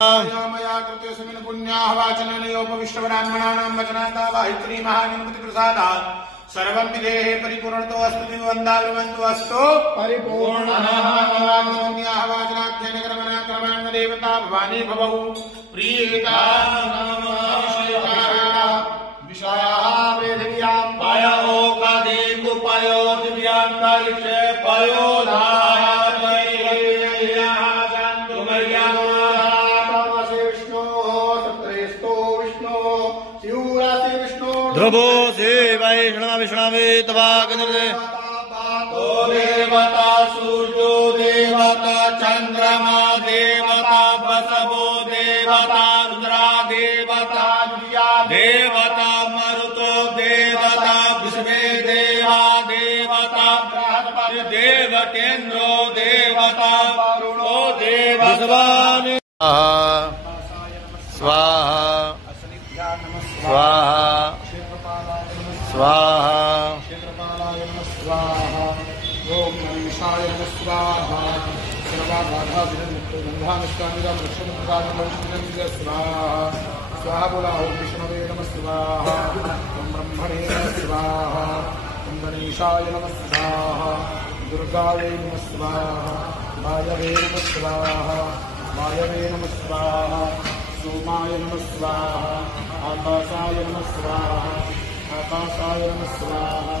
मया कृतेऽस्मिन् पुण्याः वाचनयोपविष्टब्राह्मणानां वचनाता वाहित्री महागणपति प्रसादात् सर्वं विधेः परिपूर्णतो अस्तु वन्दावन्तु अस्तु परिपूर्णः पुण्याः वाचनाध्ययनक्रमणा क्रमाण देवता भवानी भवौ प्रीता विषयाः पृथिव्यां पयो कदेकु पयो दिव्यान्तरिक्षे पयो ध्रुवो से वैष्णव विष्णवे तवाग्निर्दे देवता सूर्यो देवता चंद्रमा देवता बसवो देवता रुद्रा देवता देवता मरुतो देवता विश्वे देवा देवता बृहस्पति देवतेन्द्रो देवता वरुणो देवता स्वाहा स्वाहा स्वाहा क्षेत्रपालाय नमः स्वाहा ओम गणेशाय नमः स्वाहा सर्वाबाधा विनंधानुष्ठानिरं वृक्षमुद्राय स्वाहा स्वाहा बोला ओम विष्णवे नमः स्वाहा ओम ब्रह्मणे नमः स्वाहा ओम गणेशाय नमः स्वाहा दुर्गायै नमः स्वाहा वायवे नमः स्वाहा वायवे नमः स्वाहा सोमाय नमः स्वाहा आकाशाय नमः स्वाहा आकाशाय नमः स्वाहा।